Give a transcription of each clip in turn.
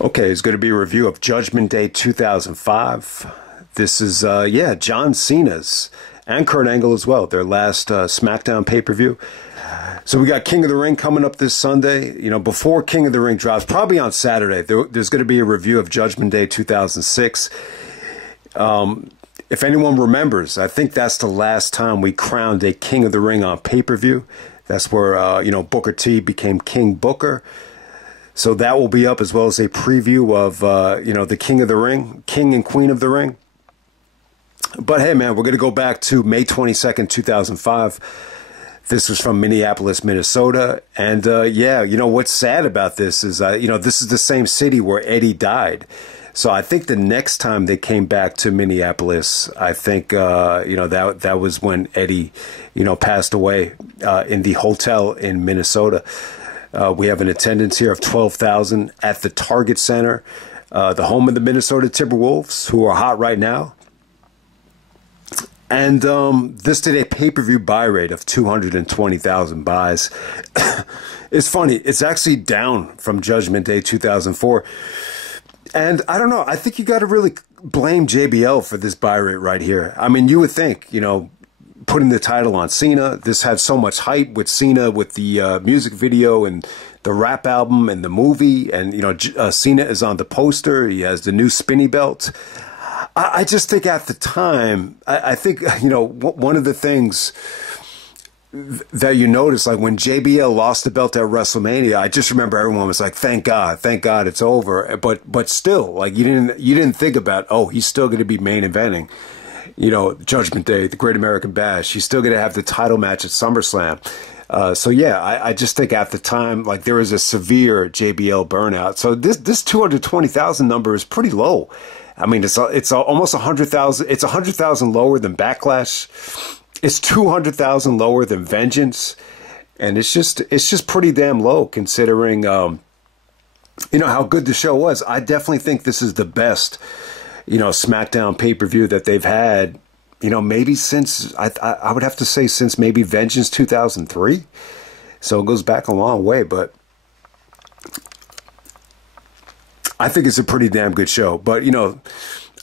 Okay, it's going to be a review of Judgment Day 2005. This is, yeah, John Cena's and Kurt Angle as well, their last SmackDown pay-per-view. So we got King of the Ring coming up this Sunday. You know, before King of the Ring drops, probably on Saturday, there's going to be a review of Judgment Day 2006. If anyone remembers, I think that's the last time we crowned a King of the Ring on pay-per-view. That's where, you know, Booker T became King Booker. So that will be up, as well as a preview of, you know, the King of the Ring, King and Queen of the Ring. But hey, man, we're going to go back to May 22nd, 2005. This was from Minneapolis, Minnesota. And, yeah, you know, what's sad about this is, you know, this is the same city where Eddie died. So I think the next time they came back to Minneapolis, I think, you know, that was when Eddie, you know, passed away in the hotel in Minnesota. We have an attendance here of 12,000 at the Target Center, the home of the Minnesota Timberwolves, who are hot right now. And this did a pay-per-view buy rate of 220,000 buys. It's funny. It's actually down from Judgment Day 2004. And I don't know. I think you got to really blame JBL for this buy rate right here. I mean, you would think, you know, putting the title on Cena, this had so much hype with Cena, with the music video and the rap album and the movie. And, you know, Cena is on the poster. He has the new spinny belt. I just think at the time, I think, you know, one of the things that you notice, like when JBL lost the belt at WrestleMania, I just remember everyone was like, thank God it's over. But still, like, you didn't think about, oh, he's still going to be main eventing, you know, Judgment Day, the Great American Bash. He's still going to have the title match at SummerSlam. So yeah, I just think at the time, like, there was a severe JBL burnout. So this 220,000 number is pretty low. I mean, it's almost 100,000. It's 100,000 lower than Backlash. It's 200,000 lower than Vengeance, and it's just pretty damn low considering, you know, how good the show was. I definitely think this is the best, you know, SmackDown pay-per-view that they've had. You know, maybe since I would have to say since maybe Vengeance 2003. So it goes back a long way, but I think it's a pretty damn good show. But, you know,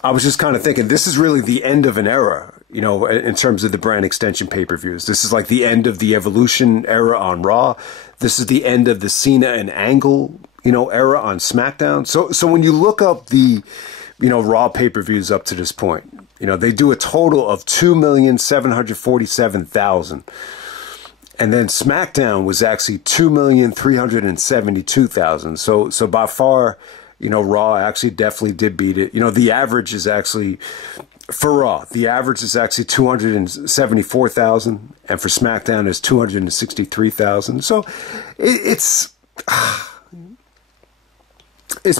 I was just kind of thinking this is really the end of an era, you know, in terms of the brand extension pay-per-views. This is like the end of the Evolution era on Raw. This is the end of the Cena and Angle, you know, era on SmackDown. So when you look up the, you know, Raw pay-per-views up to this point, you know, they do a total of 2,747,000. And then SmackDown was actually 2,372,000. So by far, you know, Raw actually definitely did beat it. You know, the average is actually, for Raw, the average is actually 274,000. And for SmackDown is 263,000. So it's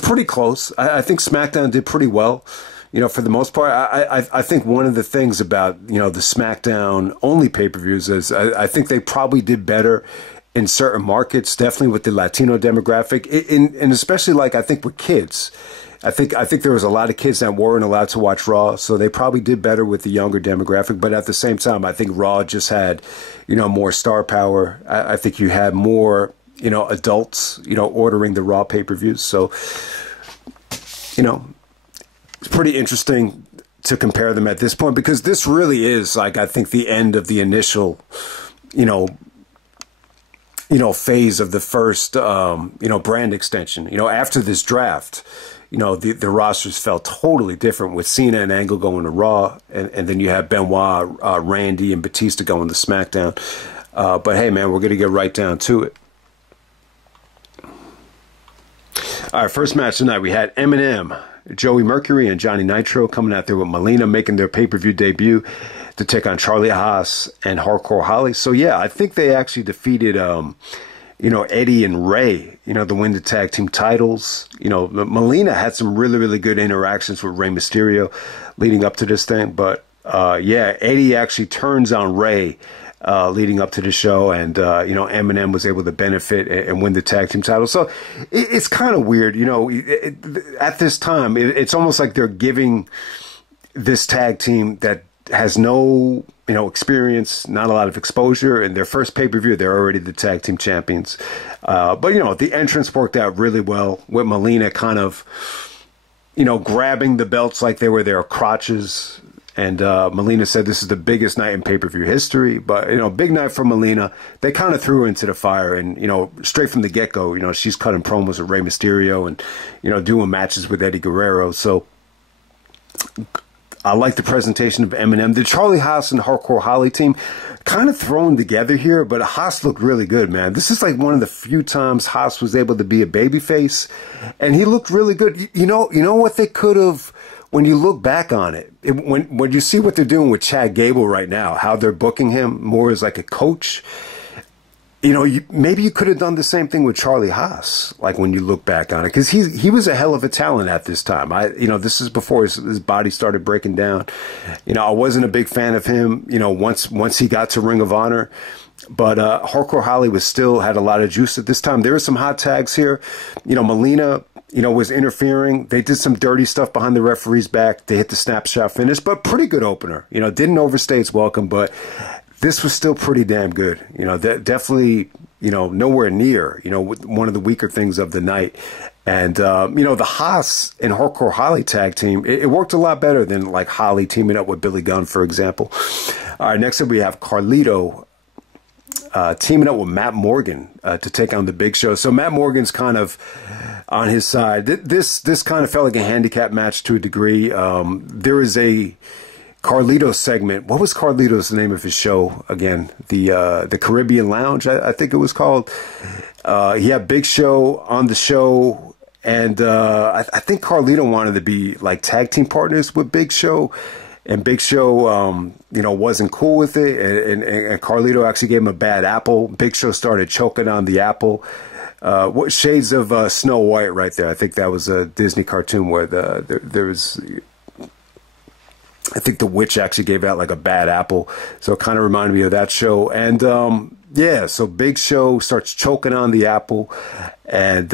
pretty close. I think SmackDown did pretty well, you know, for the most part. I think one of the things about, you know, the SmackDown only pay-per-views is I think they probably did better in certain markets, definitely with the Latino demographic, and especially, like, I think with kids. I think there was a lot of kids that weren't allowed to watch Raw, so they probably did better with the younger demographic. But at the same time, I think Raw just had, you know, more star power. I think you had more, you know, adults, you know, ordering the Raw pay-per-views. So, you know, it's pretty interesting to compare them at this point, because this really is, like, I think the end of the initial, you know, phase of the first, you know, brand extension. You know, after this draft, you know, the rosters felt totally different with Cena and Angle going to Raw, and then you have Benoit, Randy, and Batista going to SmackDown. But hey, man, we're going to get right down to it. All right, first match tonight, we had Eminem, Joey Mercury, and Johnny Nitro coming out there with Melina making their pay-per-view debut to take on Charlie Haas and Hardcore Holly. So yeah, I think they actually defeated, you know, Eddie and Ray, you know, to win the tag team titles. You know, Melina had some really, really good interactions with Rey Mysterio leading up to this thing. But yeah, Eddie actually turns on Ray leading up to the show, and you know, Eminem was able to benefit and win the tag team title. So it's kind of weird, you know, at this time, it's almost like they're giving this tag team that has no, experience, not a lot of exposure. In their first pay-per-view, they're already the tag team champions. But, the entrance worked out really well with Melina kind of, grabbing the belts like they were their crotches. And Melina said this is the biggest night in pay-per-view history. But, big night for Melina. They kind of threw her into the fire. And, straight from the get-go, she's cutting promos with Rey Mysterio and, doing matches with Eddie Guerrero. So I like the presentation of Eminem. The Charlie Haas and Hardcore Holly team kind of thrown together here, but Haas looked really good, man. This is like one of the few times Haas was able to be a babyface, and he looked really good. You know what they could have, when you look back on it, when you see what they're doing with Chad Gable right now, how they're booking him more as like a coach, maybe you could have done the same thing with Charlie Haas, like when you look back on it, because he was a hell of a talent at this time. This is before his body started breaking down. I wasn't a big fan of him, once he got to Ring of Honor, but Hardcore Holly had a lot of juice at this time. There were some hot tags here. Melina, was interfering. They did some dirty stuff behind the referee's back. They hit the snapshot finish, but pretty good opener. Didn't overstay its welcome, but this was still pretty damn good. Definitely, nowhere near, one of the weaker things of the night. And, the Haas and Hardcore Holly tag team, it worked a lot better than like Holly teaming up with Billy Gunn, for example. All right, next up we have Carlito teaming up with Matt Morgan to take on the Big Show. So Matt Morgan's kind of on his side. This kind of felt like a handicap match to a degree. There is a Carlito segment. What was Carlito's name of his show again? The Caribbean Lounge, I think it was called. He had Big Show on the show, and I think Carlito wanted to be like tag team partners with Big Show, and Big Show, wasn't cool with it, and Carlito actually gave him a bad apple. Big Show started choking on the apple. What shades of Snow White right there? I think that was a Disney cartoon where there was, I think the witch actually gave out like a bad apple. So it kind of reminded me of that show. And, yeah, so Big Show starts choking on the apple and,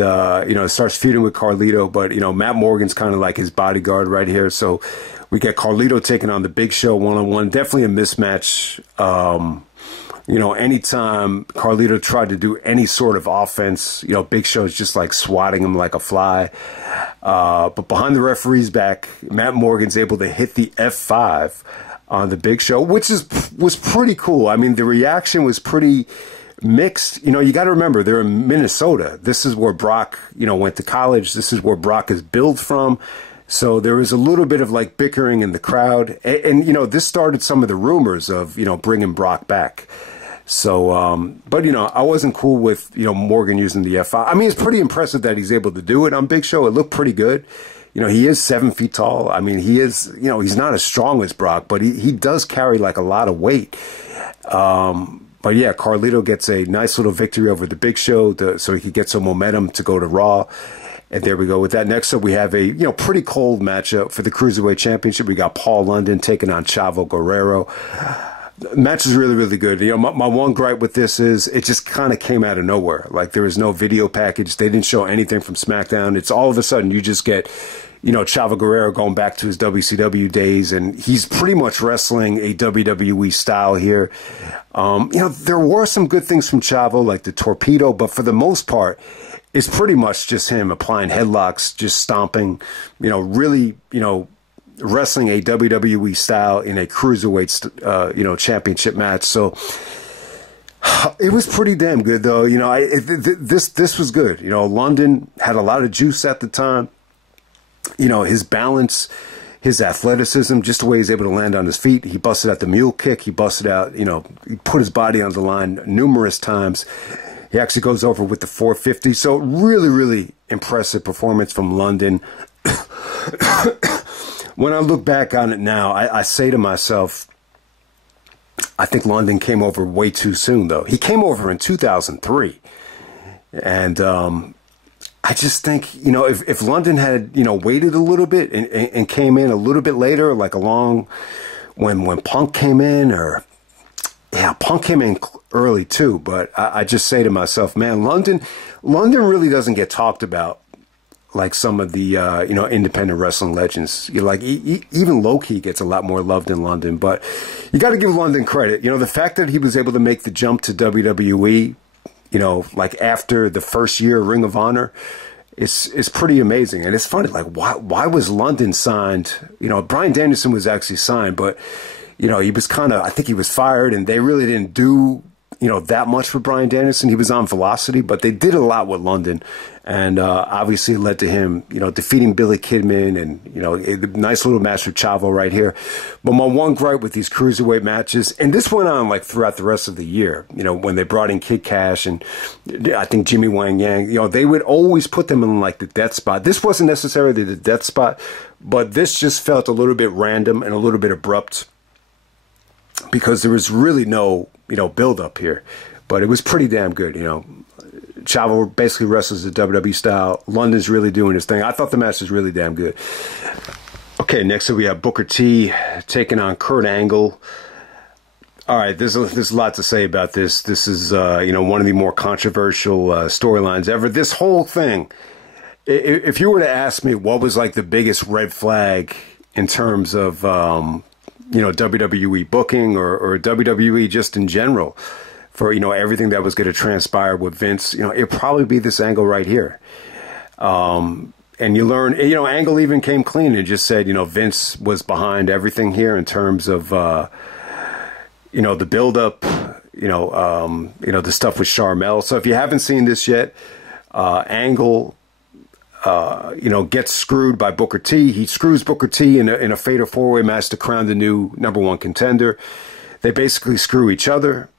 starts feuding with Carlito. But, Matt Morgan's kind of like his bodyguard right here. So we get Carlito taking on the Big Show one-on-one. Definitely a mismatch. Anytime Carlito tried to do any sort of offense, Big Show's just like swatting him like a fly. But behind the referee's back, Matt Morgan's able to hit the F5 on the Big Show, which was pretty cool. I mean, the reaction was pretty mixed. You got to remember, they're in Minnesota. This is where Brock, went to college. This is where Brock is billed from. So there was a little bit of like bickering in the crowd. And this started some of the rumors of, bringing Brock back. So, but, I wasn't cool with, Morgan using the F5. I mean, it's pretty impressive that he's able to do it on Big Show. It looked pretty good. He is 7 feet tall. I mean, he is, he's not as strong as Brock, but he does carry like a lot of weight. But yeah, Carlito gets a nice little victory over the Big Show so he could get some momentum to go to Raw. And there we go with that. Next up, we have a, pretty cold matchup for the Cruiserweight Championship. We got Paul London taking on Chavo Guerrero. Match is really, really good. My one gripe with this is it just kind of came out of nowhere. Like there was no video package. They didn't show anything from SmackDown. It's all of a sudden you just get, Chavo Guerrero going back to his WCW days, and he's pretty much wrestling a WWE style here. There were some good things from Chavo, like the torpedo, but for the most part, it's pretty much just him applying headlocks, just stomping, really, wrestling a WWE style in a cruiserweight, championship match. So it was pretty damn good, though. This was good. London had a lot of juice at the time. His balance, his athleticism, just the way he's able to land on his feet. He busted out the mule kick. He busted out, he put his body on the line numerous times. He actually goes over with the 450. So really, really impressive performance from London. When I look back on it now, I say to myself, I think London came over way too soon, though. He came over in 2003. And I just think, if London had, waited a little bit and came in a little bit later, like along when Punk came in, or... Yeah, Punk came in early too, but I just say to myself, man, London really doesn't get talked about like some of the independent wrestling legends. Like even Low-Ki gets a lot more love in London, but you got to give London credit. The fact that he was able to make the jump to WWE, like after the first year of Ring of Honor, it's pretty amazing. And it's funny, like why was London signed? Bryan Danielson was actually signed, but he was I think he was fired, and they really didn't do that much for Bryan Danielson. He was on Velocity, but they did a lot with London, and obviously it led to him, defeating Billy Kidman, and a nice little match with Chavo right here. But my one gripe with these cruiserweight matches, and this went on like throughout the rest of the year, when they brought in Kid Cash and I think Jimmy Wang Yang, they would always put them in like the death spot. This wasn't necessarily the death spot, but this just felt a little bit random and a little bit abrupt, because there was really no build up here, but it was pretty damn good. Chavo basically wrestles the WWE style. London's really doing his thing. I thought the match was really damn good. Okay, next up we have Booker T taking on Kurt Angle. All right, there's a lot to say about this. This is one of the more controversial storylines ever. This whole thing, if you were to ask me what was like the biggest red flag in terms of WWE booking or WWE just in general for, everything that was going to transpire with Vince, it'd probably be this angle right here. And you learn, Angle even came clean and just said, Vince was behind everything here in terms of, the buildup, the stuff with Sharmell. So if you haven't seen this yet, Angle, gets screwed by Booker T. He screws Booker T in a fatal four-way match to crown the new #1 contender. They basically screw each other.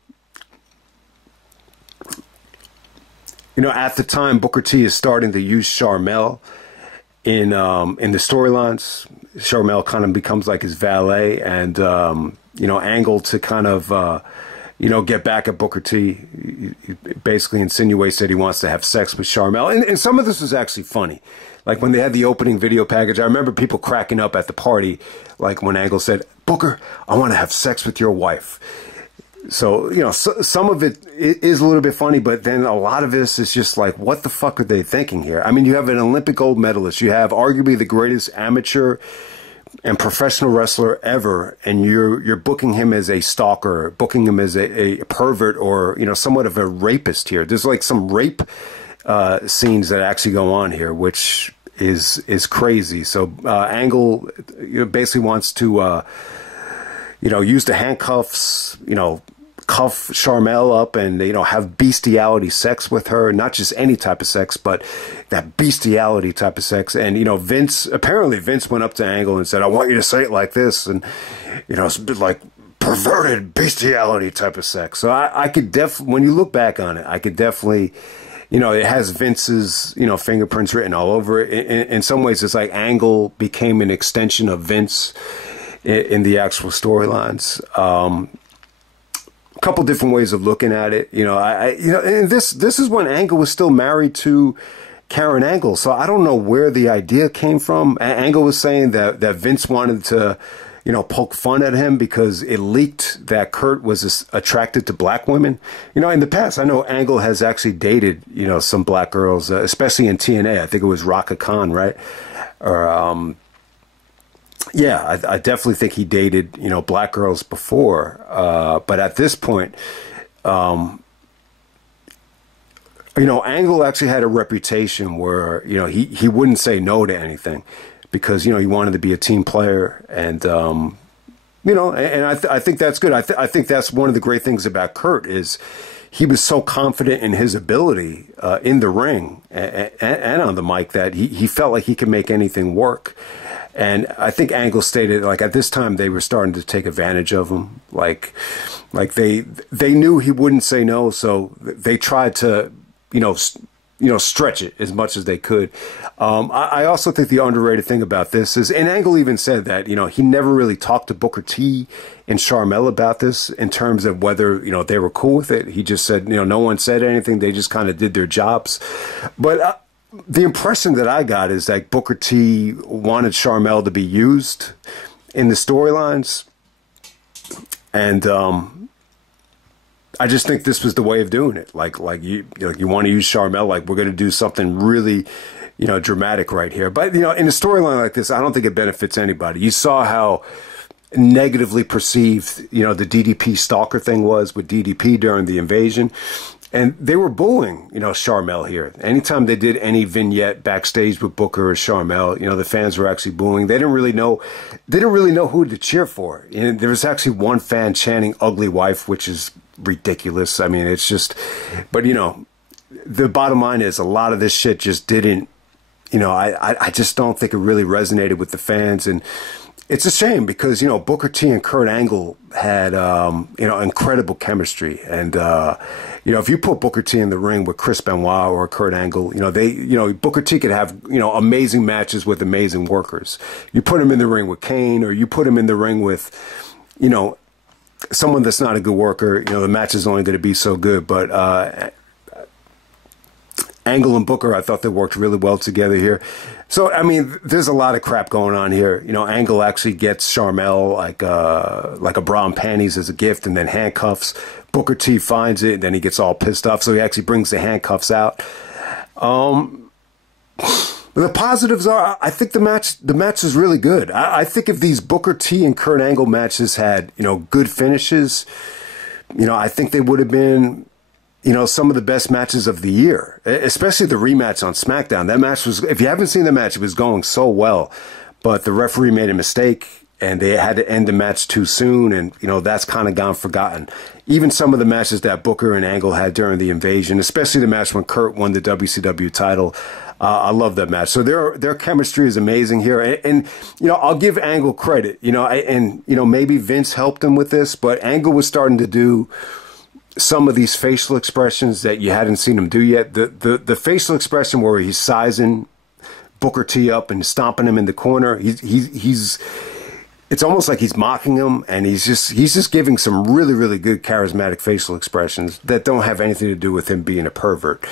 At the time, Booker T is starting to use Sharmell in the storylines. Sharmell kind of becomes like his valet, and Angle to kind of get back at Booker T. He basically insinuates that he wants to have sex with Sharmell. And some of this was actually funny. Like when they had the opening video package, I remember people cracking up at the party, like when Angle said, "Booker, I want to have sex with your wife." So, some of it is a little bit funny, but then a lot of this is just like, what the fuck are they thinking here? I mean, you have an Olympic gold medalist. You have arguably the greatest amateur and professional wrestler ever, and you're booking him as a stalker, booking him as a pervert, or somewhat of a rapist here. There's like some rape scenes that actually go on here, which is crazy. So Angle basically wants to use the handcuffs, cuff Sharmell up and have bestiality sex with her, not just any type of sex, but that bestiality type of sex. And Vince went up to Angle and said, "I want you to say it like this," and it's a bit like perverted bestiality type of sex. So I could definitely, when you look back on it, I could definitely, it has Vince's fingerprints written all over it. In some ways, it's like Angle became an extension of Vince in the actual storylines. Couple different ways of looking at it, and this is when Angle was still married to Karen Angle, so I don't know where the idea came from. Angle was saying that Vince wanted to, poke fun at him because it leaked that Kurt was attracted to black women. In the past, I know Angle has actually dated, some black girls, especially in TNA. I think it was Raka Khan, right? Or yeah, I definitely think he dated, black girls before. But at this point, Angle actually had a reputation where, he wouldn't say no to anything because, he wanted to be a team player. And, and I think that's good. I think that's one of the great things about Kurt is he was so confident in his ability in the ring and on the mic that he felt like he could make anything work. And I think Angle stated, like, at this time they were starting to take advantage of him. Like they knew he wouldn't say no, so they tried to, stretch it as much as they could. I also think the underrated thing about this is, and Angle even said that, he never really talked to Booker T and Sharmell about this in terms of whether, they were cool with it. He just said, no one said anything. They just kind of did their jobs. But the impression that I got is that Booker T wanted Sharmell to be used in the storylines. And I just think this was the way of doing it. Like you want to use Sharmell, like we're going to do something really, dramatic right here. But, in a storyline like this, I don't think it benefits anybody. You saw how negatively perceived, the DDP stalker thing was with DDP during the invasion. And they were booing, Sharmell here. Anytime they did any vignette backstage with Booker or Sharmell, the fans were actually booing. They didn't really know who to cheer for. And there was actually one fan chanting "ugly wife," which is ridiculous. I mean, it's just, but the bottom line is a lot of this shit just didn't, I just don't think it really resonated with the fans. And it's a shame because, Booker T and Kurt Angle had, incredible chemistry. And, if you put Booker T in the ring with Chris Benoit or Kurt Angle, Booker T could have, amazing matches with amazing workers. You put him in the ring with Kane, or you put him in the ring with, someone that's not a good worker, the match is only going to be so good. But, Angle and Booker, I thought they worked really well together here. So, I mean, there's a lot of crap going on here. Angle actually gets Sharmell like a bra and panties as a gift and then handcuffs. Booker T finds it and then he gets all pissed off. So he actually brings the handcuffs out. The positives are, I think the match is really good. I think if these Booker T and Kurt Angle matches had, good finishes, I think they would have been, some of the best matches of the year, especially the rematch on SmackDown. That match was, if you haven't seen the match, it was going so well, but the referee made a mistake and they had to end the match too soon. And, that's kind of gone forgotten. Even some of the matches that Booker and Angle had during the invasion, especially the match when Kurt won the WCW title. I love that match. So their chemistry is amazing here. And I'll give Angle credit, maybe Vince helped him with this, but Angle was starting to do some of these facial expressions that you hadn't seen him do yet. The facial expression where he's sizing Booker T up and stomping him in the corner. It's almost like he's mocking him, and he's just giving some really, really good charismatic facial expressions that don't have anything to do with him being a pervert.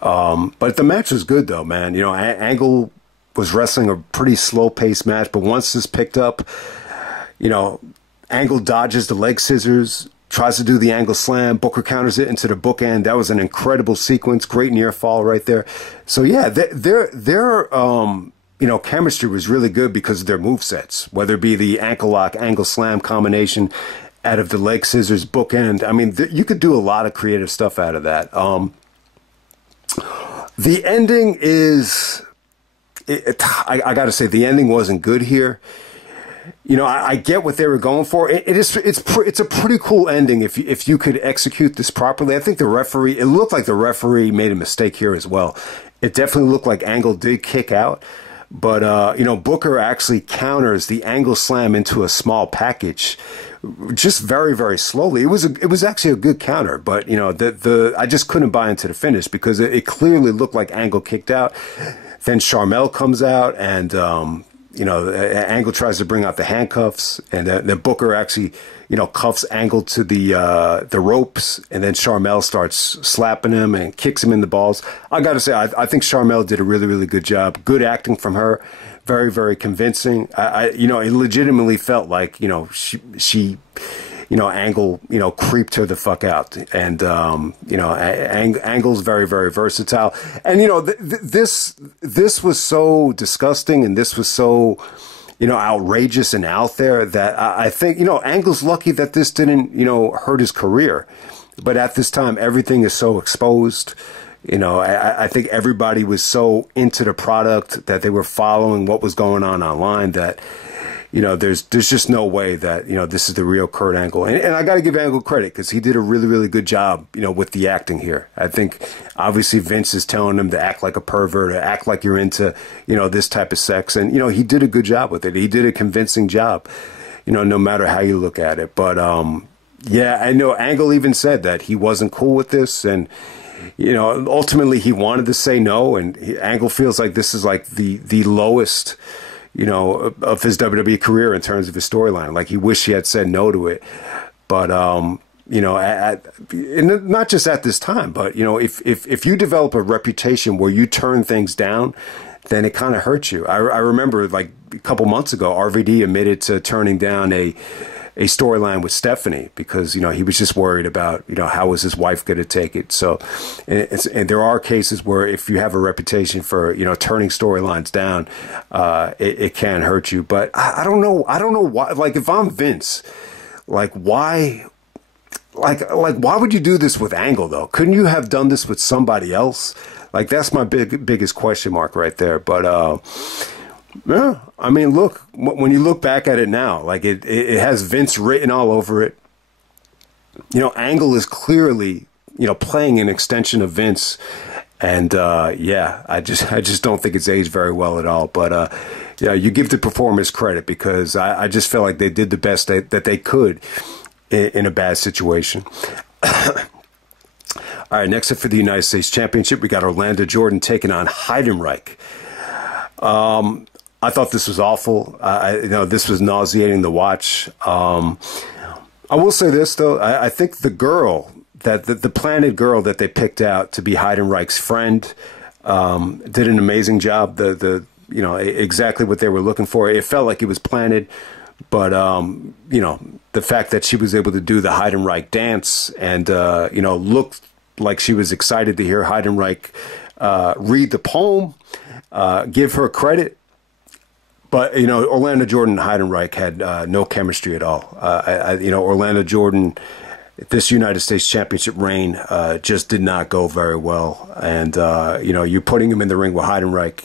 But the match was good though, man. Angle was wrestling a pretty slow-paced match, but once this picked up, Angle dodges the leg scissors, tries to do the Angle slam, Booker counters it into the bookend. That was an incredible sequence, great near fall right there. So yeah, their chemistry was really good because of their movesets, whether it be the ankle lock, angle slam combination out of the leg scissors bookend. I mean, you could do a lot of creative stuff out of that. The ending is, I got to say, the ending wasn't good here. I get what they were going for. It's a pretty cool ending if you could execute this properly. I think it looked like the referee made a mistake here as well. It definitely looked like Angle did kick out. But, Booker actually counters the Angle slam into a small package just very, very slowly. It was actually a good counter, but, I just couldn't buy into the finish because it clearly looked like Angle kicked out. Then Sharmell comes out and, Angle tries to bring out the handcuffs, and then Booker actually, cuffs Angle to the ropes, and then Sharmell starts slapping him and kicks him in the balls. I got to say, I think Sharmell did a really, really good job. Good acting from her, very, very convincing. It legitimately felt like she Angle creeped her the fuck out, and Angle's very, very versatile. And this was so disgusting, and this was so outrageous and out there that I think Angle's lucky that this didn't hurt his career. But at this time, everything is so exposed. I think everybody was so into the product that they were following what was going on online that there's just no way that, this is the real Kurt Angle. And I got to give Angle credit because he did a really, really good job, with the acting here. I think obviously Vince is telling him to act like a pervert, or act like you're into, this type of sex. And, he did a good job with it. He did a convincing job, no matter how you look at it. But, yeah, I know Angle even said that he wasn't cool with this. And, ultimately he wanted to say no. And Angle feels like this is like the lowest, of his WWE career in terms of his storyline. Like he wished he had said no to it. But, and not just at this time, but, if you develop a reputation where you turn things down, then it kind of hurts you. I remember like a couple months ago, RVD admitted to turning down a a storyline with Stephanie, because, you know, he was just worried about, you know, how was his wife going to take it. So, and there are cases where if you have a reputation for, you know, turning storylines down, it can hurt you. But I don't know why. Like, if I'm Vince, like, why? Like why would you do this with Angle, though? Couldn't you have done this with somebody else? Like, that's my biggest question mark right there. But yeah, I mean, look, when you look back at it now, like, it has Vince written all over it. You know, Angle is clearly, you know, playing an extension of Vince. And yeah, I just don't think it's aged very well at all. But yeah, you give the performers credit, because I just feel like they did the best that they could in a bad situation. All right, next up for the United States Championship, we got Orlando Jordan taking on Heidenreich. I thought this was awful. You know, this was nauseating to watch. I will say this, though. I think the girl, the planted girl that they picked out to be Heidenreich's friend, did an amazing job. You know, exactly what they were looking for. It felt like it was planted, but you know, the fact that she was able to do the Heidenreich dance and you know, looked like she was excited to hear Heidenreich read the poem, give her credit. But, you know, Orlando Jordan and Heidenreich had no chemistry at all. You know, Orlando Jordan, this United States Championship reign just did not go very well. And, you know, you're putting him in the ring with Heidenreich.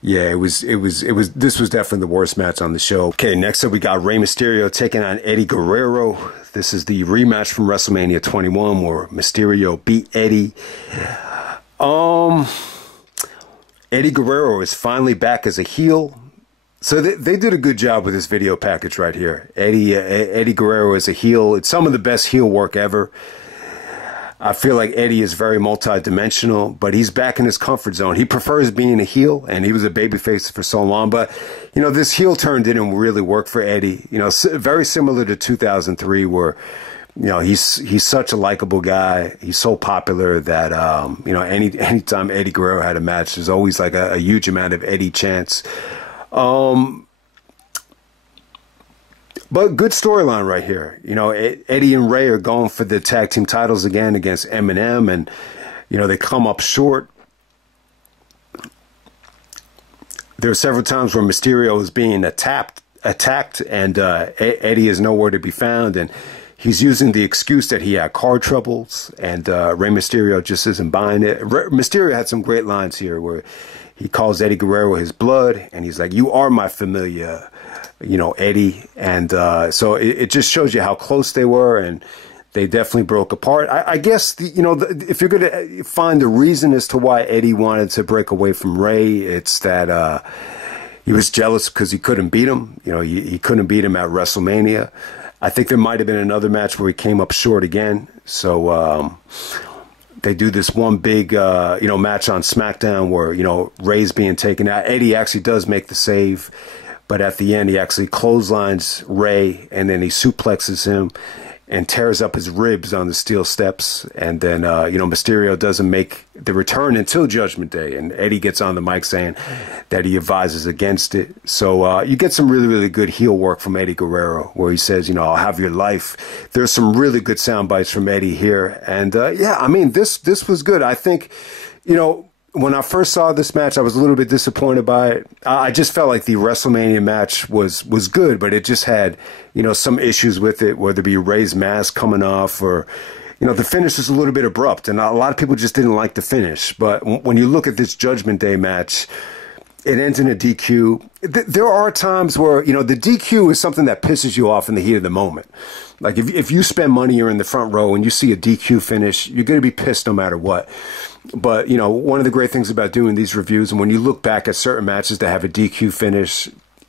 Yeah, this was definitely the worst match on the show. Okay, next up we got Rey Mysterio taking on Eddie Guerrero. This is the rematch from WrestleMania 21 where Mysterio beat Eddie. Eddie Guerrero is finally back as a heel. So they did a good job with this video package right here. Eddie Guerrero is a heel. It's some of the best heel work ever. I feel like Eddie is very multi-dimensional, but he's back in his comfort zone. He prefers being a heel, and he was a babyface for so long. But, you know, this heel turn didn't really work for Eddie. You know, very similar to 2003 where, you know, he's such a likable guy. He's so popular that, you know, anytime Eddie Guerrero had a match, there's always like a huge amount of Eddie chants. But good storyline right here. You know, Eddie and Rey are going for the tag team titles again against Eminem, and, you know, they come up short. There are several times where Mysterio is being attacked, and Eddie is nowhere to be found, and he's using the excuse that he had car troubles, and Rey Mysterio just isn't buying it. Mysterio had some great lines here where he calls Eddie Guerrero his blood, and he's like, "You are my familia, you know, Eddie." And so it just shows you how close they were, and they definitely broke apart. I guess, you know, if you're going to find the reason as to why Eddie wanted to break away from Rey, it's that he was jealous because he couldn't beat him. You know, he couldn't beat him at WrestleMania. I think there might have been another match where he came up short again. So they do this one big, you know, match on SmackDown where, you know, Rey's being taken out. Eddie actually does make the save, but at the end he actually clotheslines Rey, and then he suplexes him and tears up his ribs on the steel steps. And then, you know, Mysterio doesn't make the return until Judgment Day, and Eddie gets on the mic saying that he advises against it. So you get some really, really good heel work from Eddie Guerrero, where he says, you know, "I'll have your life." There's some really good sound bites from Eddie here. And yeah, I mean, this was good. I think, you know, when I first saw this match, I was a little bit disappointed by it. I just felt like the WrestleMania match was good, but it just had, you know, some issues with it, whether it be Rey's mask coming off or, you know, the finish was a little bit abrupt, and a lot of people just didn't like the finish. But when you look at this Judgment Day match, it ends in a DQ. There are times where, you know, the DQ is something that pisses you off in the heat of the moment. Like, if you spend money, you're in the front row, and you see a DQ finish, you're going to be pissed no matter what. But, you know, one of the great things about doing these reviews, and when you look back at certain matches that have a DQ finish,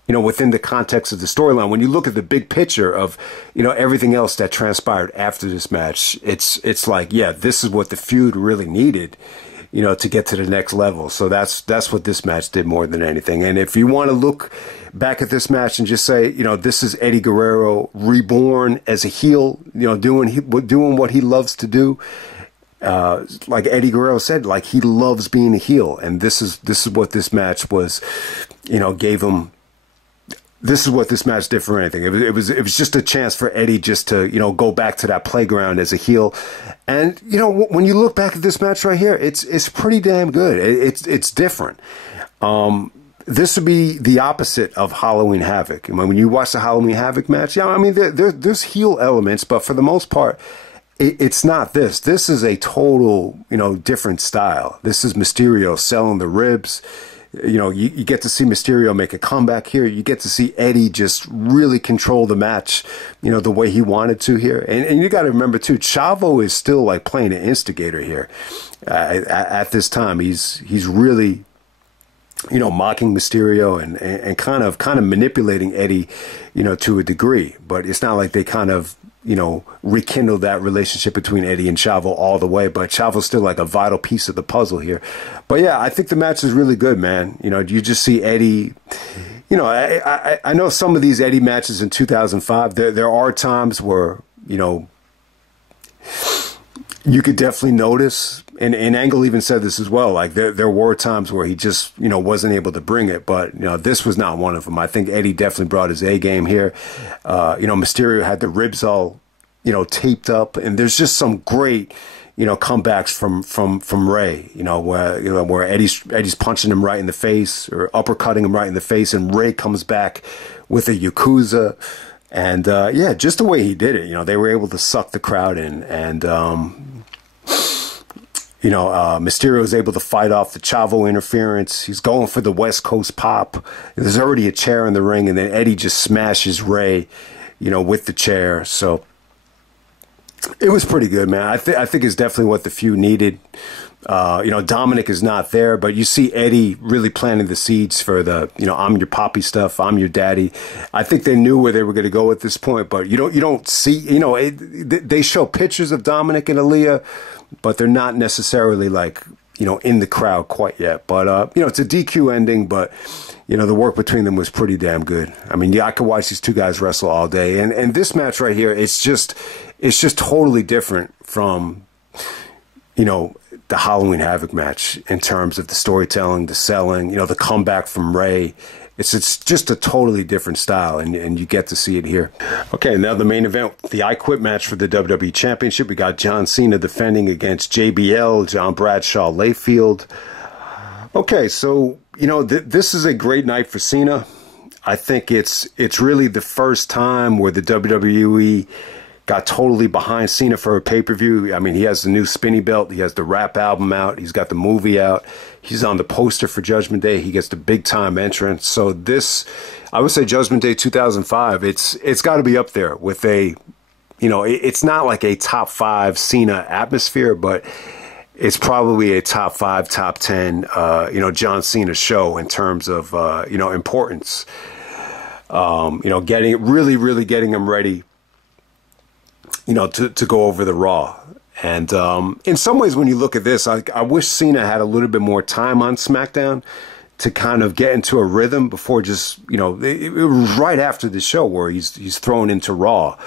you know, within the context of the storyline, when you look at the big picture of, you know, everything else that transpired after this match, it's like, yeah, this is what the feud really needed, you know, to get to the next level. So that's what this match did more than anything. And if you want to look back at this match and just say, you know, this is Eddie Guerrero reborn as a heel, you know, doing what he loves to do. Like Eddie Guerrero said, like, he loves being a heel, and this is what this match was, you know, gave him this is what this match did for anything. It was just a chance for Eddie just to, you know, go back to that playground as a heel. And, you know, when you look back at this match right here, it's pretty damn good. It's different. This would be the opposite of Halloween Havoc. I mean, when you watch the Halloween Havoc match, yeah, I mean, there's heel elements, but for the most part, it's not this. This is a total, you know, different style. This is Mysterio selling the ribs. You know, you get to see Mysterio make a comeback here. You get to see Eddie just really control the match, you know, the way he wanted to here. And you got to remember, too, Chavo is still, like, playing an instigator here. At this time, he's really, you know, mocking Mysterio and kind of manipulating Eddie, you know, to a degree. But it's not like they kind of, you know, rekindle that relationship between Eddie and Chavo all the way, but Chavo's still like a vital piece of the puzzle here. But yeah, I think the match is really good, man. You know, you just see Eddie, you know, I know some of these Eddie matches in 2005, there are times where, you know, you could definitely notice, and Angle even said this as well, like there were times where he just, you know, wasn't able to bring it, but, you know, this was not one of them. I think Eddie definitely brought his A game here. You know, Mysterio had the ribs all, you know, taped up, and there's just some great, you know, comebacks from Ray, you know, where Eddie's punching him right in the face or uppercutting him right in the face, and Ray comes back with a Yakuza. And, yeah, just the way he did it, you know, they were able to suck the crowd in. And, you know, Mysterio is able to fight off the Chavo interference. He's going for the West Coast pop. There's already a chair in the ring, and then Eddie just smashes Ray, you know, with the chair. So it was pretty good, man. I think it's definitely what the feud needed. You know, Dominic is not there, but you see Eddie really planting the seeds for the, you know, I'm your poppy stuff, I'm your daddy. I think they knew where they were going to go at this point, but you don't see, you know, they show pictures of Dominic and Aaliyah, but they're not necessarily like, you know, in the crowd quite yet. But, you know, it's a DQ ending, but, you know, the work between them was pretty damn good. I mean, yeah, I could watch these two guys wrestle all day. And this match right here, it's just totally different from, you know, the Halloween Havoc match in terms of the storytelling, the selling, you know, the comeback from Ray. It's just a totally different style, and you get to see it here. Okay, now the main event, the I Quit match for the WWE Championship. We got John Cena defending against JBL, John Bradshaw, Layfield. Okay, so, you know, this is a great night for Cena. I think it's really the first time where the WWE got totally behind Cena for a pay-per-view. I mean, he has the new Spinny Belt. He has the rap album out. He's got the movie out. He's on the poster for Judgment Day. He gets the big-time entrance. So this, I would say Judgment Day 2005, it's got to be up there with a, you know, it's not like a top 5 Cena atmosphere, but it's probably a top 5, top 10, you know, John Cena show in terms of, you know, importance. You know, really getting him ready, you know, to go over the Raw. And in some ways, when you look at this, I wish Cena had a little bit more time on SmackDown to kind of get into a rhythm before just, you know, it was right after the show where he's thrown into Raw.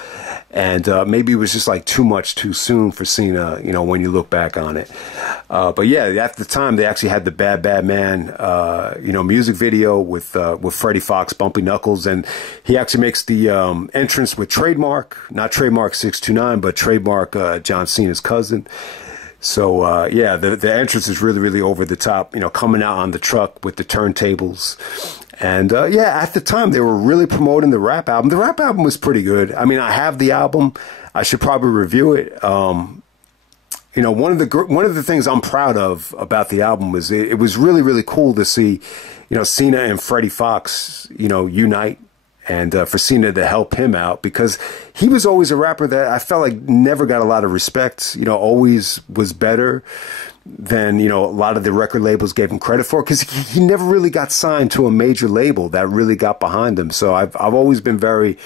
And maybe it was just like too much too soon for Cena, you know, when you look back on it. But yeah, at the time, they actually had the Bad Man, you know, music video with Freddie Fox, Bumpy Knuckles. And he actually makes the entrance with Trademark, not Trademark 629, but Trademark John Cena's cousin. So, yeah, the entrance is really over the top, you know, coming out on the truck with the turntables. And, yeah, at the time, they were really promoting the rap album. The rap album was pretty good. I mean, I have the album. I should probably review it. You know, one of the things I'm proud of about the album was it was really cool to see, you know, Cena and Freddie Fox, you know, unite. And for Cena to help him out, because he was always a rapper that I felt like never got a lot of respect, you know, always was better than, you know, a lot of the record labels gave him credit for, because he never really got signed to a major label that really got behind him. So I've always been very,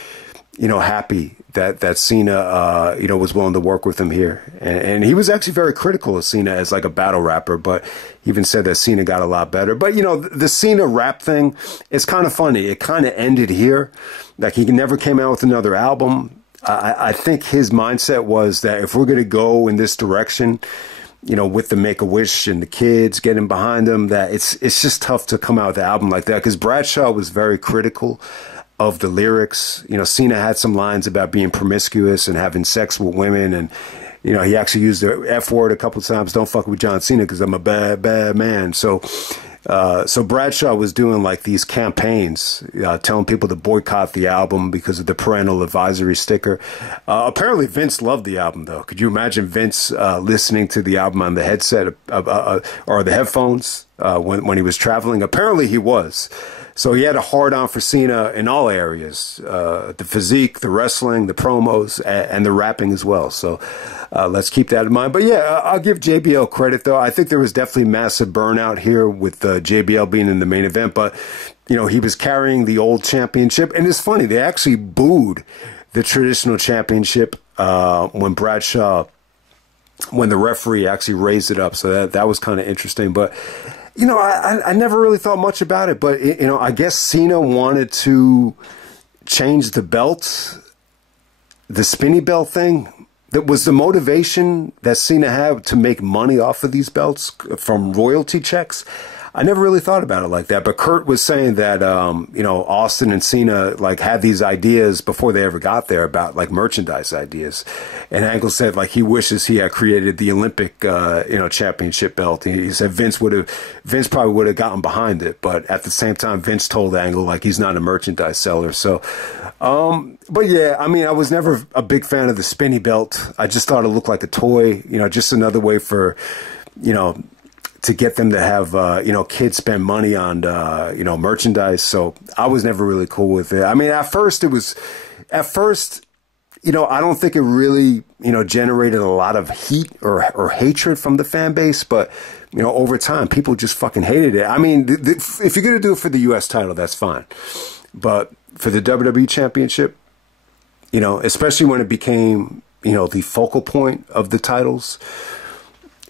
you know, happy that Cena, you know, was willing to work with him here. And he was actually very critical of Cena as like a battle rapper, but he even said that Cena got a lot better. But, you know, the Cena rap thing, it's kind of funny. It kind of ended here. Like, he never came out with another album. I think his mindset was that if we're going to go in this direction, you know, with the Make-A-Wish and the kids getting behind him, that it's just tough to come out with an album like that, because Bradshaw was very critical of the lyrics. You know, Cena had some lines about being promiscuous and having sex with women, and you know, he actually used the F word a couple of times. Don't fuck with John Cena because I'm a bad, bad man. So Bradshaw was doing like these campaigns, telling people to boycott the album because of the parental advisory sticker. Apparently Vince loved the album though. Could you imagine Vince listening to the album on the headset or the headphones when he was traveling? Apparently he was. So he had a hard-on for Cena in all areas, the physique, the wrestling, the promos, and the rapping as well. So let's keep that in mind. But yeah, I'll give JBL credit, though. I think there was definitely massive burnout here with JBL being in the main event. But, you know, he was carrying the old championship. And it's funny, they actually booed the traditional championship when Bradshaw, when the referee actually raised it up. So that was kind of interesting. But you know, I never really thought much about it, but, you know, I guess Cena wanted to change the belt, the spinny belt thing. That was the motivation that Cena had to make money off of these belts from royalty checks. I never really thought about it like that, but Kurt was saying that, you know, Austin and Cena, like, had these ideas before they ever got there about, like, merchandise ideas. And Angle said, like, he wishes he had created the Olympic, you know, championship belt. He said Vince probably would have gotten behind it, but at the same time, Vince told Angle, like, he's not a merchandise seller. So, but yeah, I mean, I was never a big fan of the spinny belt. I just thought it looked like a toy, you know, just another way for, you know, to get them to have, you know, kids spend money on, you know, merchandise. So I was never really cool with it. I mean, at first, you know, I don't think it really, you know, generated a lot of heat or hatred from the fan base. But, you know, over time, people just fucking hated it. I mean, if you're going to do it for the U.S. title, that's fine. But for the WWE Championship, you know, especially when it became, you know, the focal point of the titles,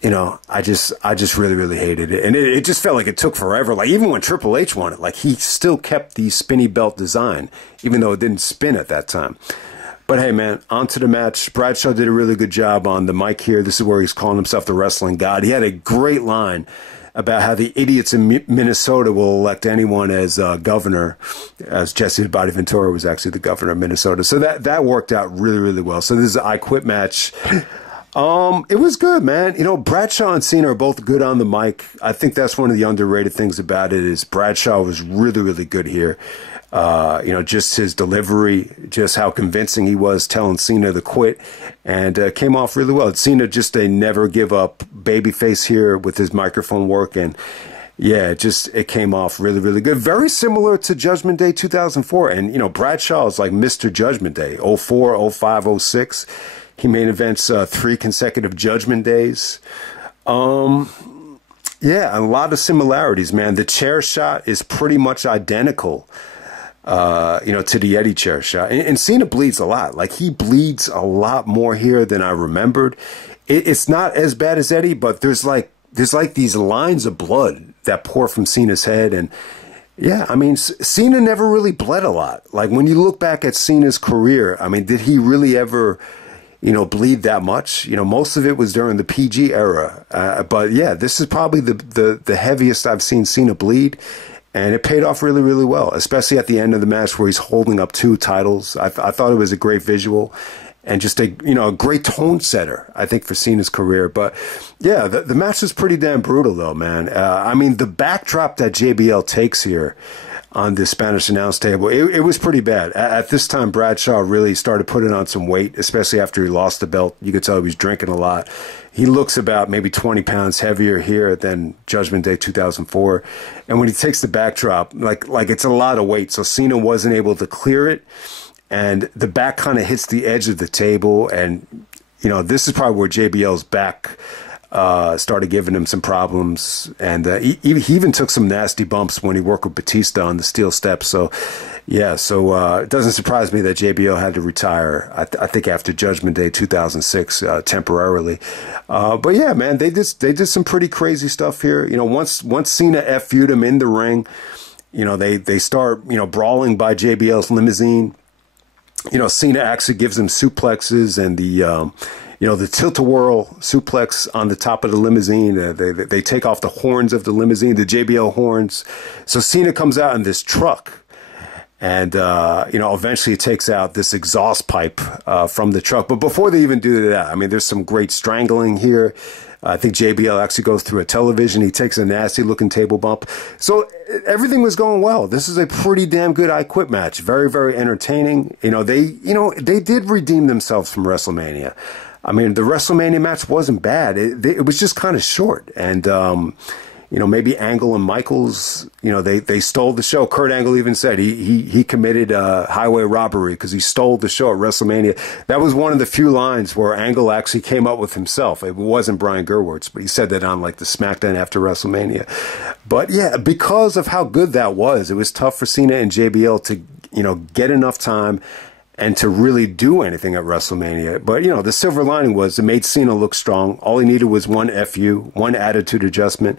you know, I just really, really hated it. And it just felt like it took forever. Like, even when Triple H won it, like, he still kept the spinny belt design, even though it didn't spin at that time. But hey, man, on to the match. Bradshaw did a really good job on the mic here. This is where he's calling himself the wrestling god. He had a great line about how the idiots in Minnesota will elect anyone as governor, as Jesse the Body Ventura was actually the governor of Minnesota. So that worked out really, really well. So this is an I Quit match. It was good, man. You know, Bradshaw and Cena are both good on the mic. I think that's one of the underrated things about it is Bradshaw was really, really good here. You know, just his delivery, just how convincing he was telling Cena to quit, and came off really well. Cena just a never give up babyface here with his microphone work, and yeah, it came off really, really good. Very similar to Judgment Day 2004, and you know, Bradshaw is like Mr. Judgment Day, 04, 05, 06. He main events 3 consecutive Judgment Days. Yeah, a lot of similarities, man. The chair shot is pretty much identical, you know, to the Yeti chair shot. And Cena bleeds a lot. Like, he bleeds a lot more here than I remembered. It's not as bad as Eddie, but there's like these lines of blood that pour from Cena's head. And yeah, I mean, Cena never really bled a lot. Like, when you look back at Cena's career, I mean, did he really ever, you know, bleed that much? You know, most of it was during the PG era. But yeah, this is probably the heaviest I've seen Cena bleed. And it paid off really, really well, especially at the end of the match where he's holding up 2 titles. I thought it was a great visual and just a great tone setter, I think, for Cena's career. But yeah, the match was pretty damn brutal though, man. I mean, the backdrop that JBL takes here on the Spanish announce table, it was pretty bad. At this time, Bradshaw really started putting on some weight, especially after he lost the belt. You could tell he was drinking a lot. He looks about maybe 20 pounds heavier here than Judgment Day 2004. And when he takes the backdrop, like it's a lot of weight. So Cena wasn't able to clear it. And the back kind of hits the edge of the table. And, you know, this is probably where JBL's back started giving him some problems. And he even took some nasty bumps when he worked with Batista on the steel steps. So, yeah, so it doesn't surprise me that JBL had to retire, I think, after Judgment Day 2006 temporarily. But, yeah, man, they did some pretty crazy stuff here. You know, once Cena FU'd him in the ring, you know, they start, you know, brawling by JBL's limousine. You know, Cena actually gives them suplexes and the you know, the tilt-a-whirl suplex on the top of the limousine. They take off the horns of the limousine, the JBL horns. So Cena comes out in this truck. And, you know, eventually it takes out this exhaust pipe from the truck. But before they even do that, I mean, there's some great strangling here. I think JBL actually goes through a television. He takes a nasty looking table bump. So everything was going well. This is a pretty damn good I Quit match. Very, very entertaining. You know, they did redeem themselves from WrestleMania. I mean, the WrestleMania match wasn't bad. It was just kind of short. And, you know, maybe Angle and Michaels, you know, they stole the show. Kurt Angle even said he committed highway robbery because he stole the show at WrestleMania. That was one of the few lines where Angle actually came up with himself. It wasn't Brian Gerwitz, but he said that on like the SmackDown after WrestleMania. But yeah, because of how good that was, it was tough for Cena and JBL to, you know, get enough time and to really do anything at WrestleMania. But, you know, the silver lining was it made Cena look strong. All he needed was one FU, one attitude adjustment.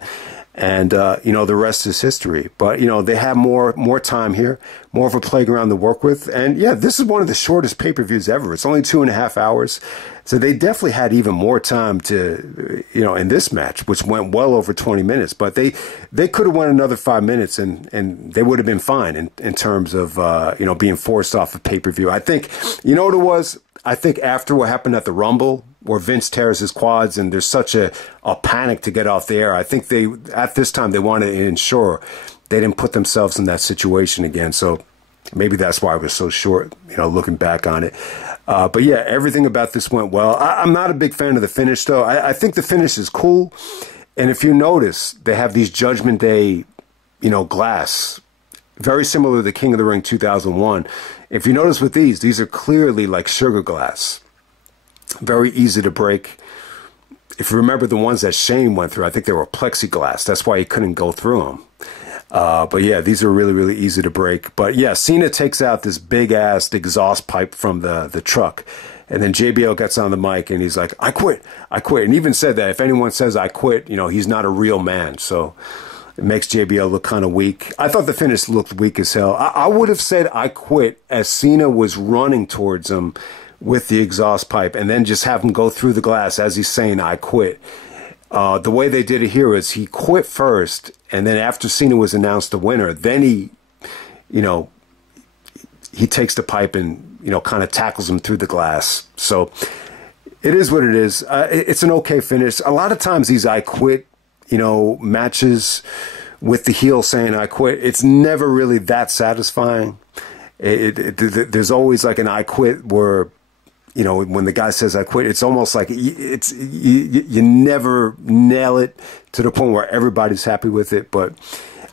And, you know, the rest is history. But, you know, they have more time here, more of a playground to work with. And, yeah, this is one of the shortest pay-per-views ever. It's only 2.5 hours. So they definitely had even more time to, you know, in this match, which went well over 20 minutes. But they could have went another 5 minutes and they would have been fine in terms of, you know, being forced off of pay-per-view. I think, you know what it was? I think after what happened at the Rumble, where Vince tears his quads and there's such a panic to get off the air, I think at this time they wanted to ensure they didn't put themselves in that situation again. So maybe that's why it was so short, you know, looking back on it. But yeah, everything about this went well. I'm not a big fan of the finish, though. I think the finish is cool. And if you notice, they have these Judgment Day, you know, glass, very similar to the King of the Ring 2001. If you notice with these are clearly like sugar glass. Very easy to break. If you remember the ones that Shane went through, I think they were plexiglass. That's why he couldn't go through them. But yeah, these are really, really easy to break. But yeah, Cena takes out this big-ass exhaust pipe from the truck. And then JBL gets on the mic and he's like, I quit. I quit. And even said that if anyone says I quit, you know, he's not a real man. So it makes JBL look kind of weak. I thought the finish looked weak as hell. I would have said I quit as Cena was running towards him with the exhaust pipe and then just have him go through the glass as he's saying I quit. The way they did it here is he quit first, and then after Cena was announced the winner, then he, you know, he takes the pipe and, you know, kind of tackles him through the glass. So it is what it is. It's an okay finish. A lot of times these I quit, you know, matches with the heel saying I quit, it's never really that satisfying. There's always like an I quit where, you know, when the guy says I quit, it's almost like you never nail it to the point where everybody's happy with it. But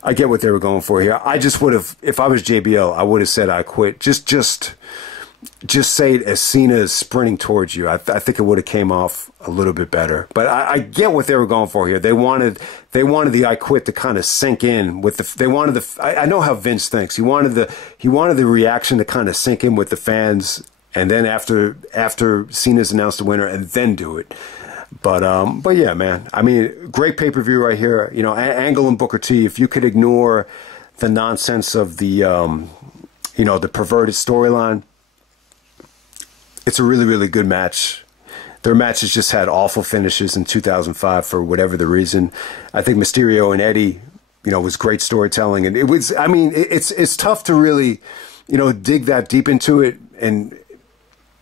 I get what they were going for here. I just would have, if I was JBL, I would have said I quit. Just say it as Cena is sprinting towards you. I think it would have came off a little bit better. But I get what they were going for here. They wanted the I quit to kind of sink in with the. They wanted the. I know how Vince thinks. He wanted the reaction to kind of sink in with the fans. And then after Cena's announced the winner, and then do it. But yeah, man. I mean, great pay-per-view right here. You know, Angle and Booker T. If you could ignore the nonsense of the, you know, the perverted storyline, it's a really, really good match. Their matches just had awful finishes in 2005 for whatever the reason. I think Mysterio and Eddie, you know, was great storytelling, and it was. I mean, it's tough to really, you know, dig that deep into it and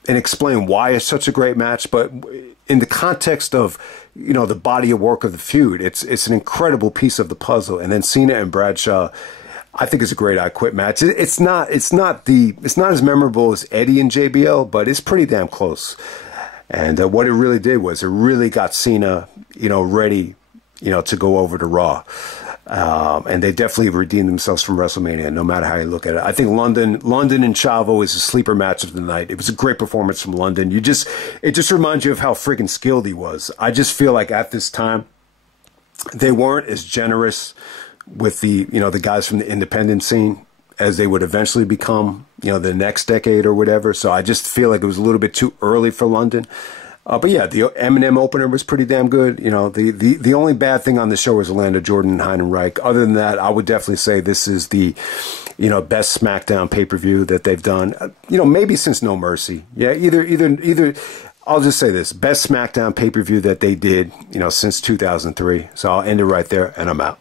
explain why it's such a great match, but in the context of, you know, the body of work of the feud, it's an incredible piece of the puzzle. And then Cena and Bradshaw, I think, is a great I quit match. It's not as memorable as Eddie and JBL, but it's pretty damn close. And what it really did was it really got Cena, you know, ready, you know, to go over to Raw. And they definitely redeemed themselves from WrestleMania, no matter how you look at it. I think London and Chavo is a sleeper match of the night. It was a great performance from London. It just reminds you of how freaking skilled he was. I just feel like at this time, they weren't as generous with the, you know, the guys from the independent scene as they would eventually become, you know, the next decade or whatever. So I just feel like it was a little bit too early for London. But yeah, the Eminem opener was pretty damn good. You know, the only bad thing on the show was Orlando Jordan and Heidenreich. Other than that, I would definitely say this is the, you know, best SmackDown pay-per-view that they've done. You know, maybe since No Mercy. Yeah, either. I'll just say this: best SmackDown pay-per-view that they did, you know, since 2003. So I'll end it right there, and I'm out.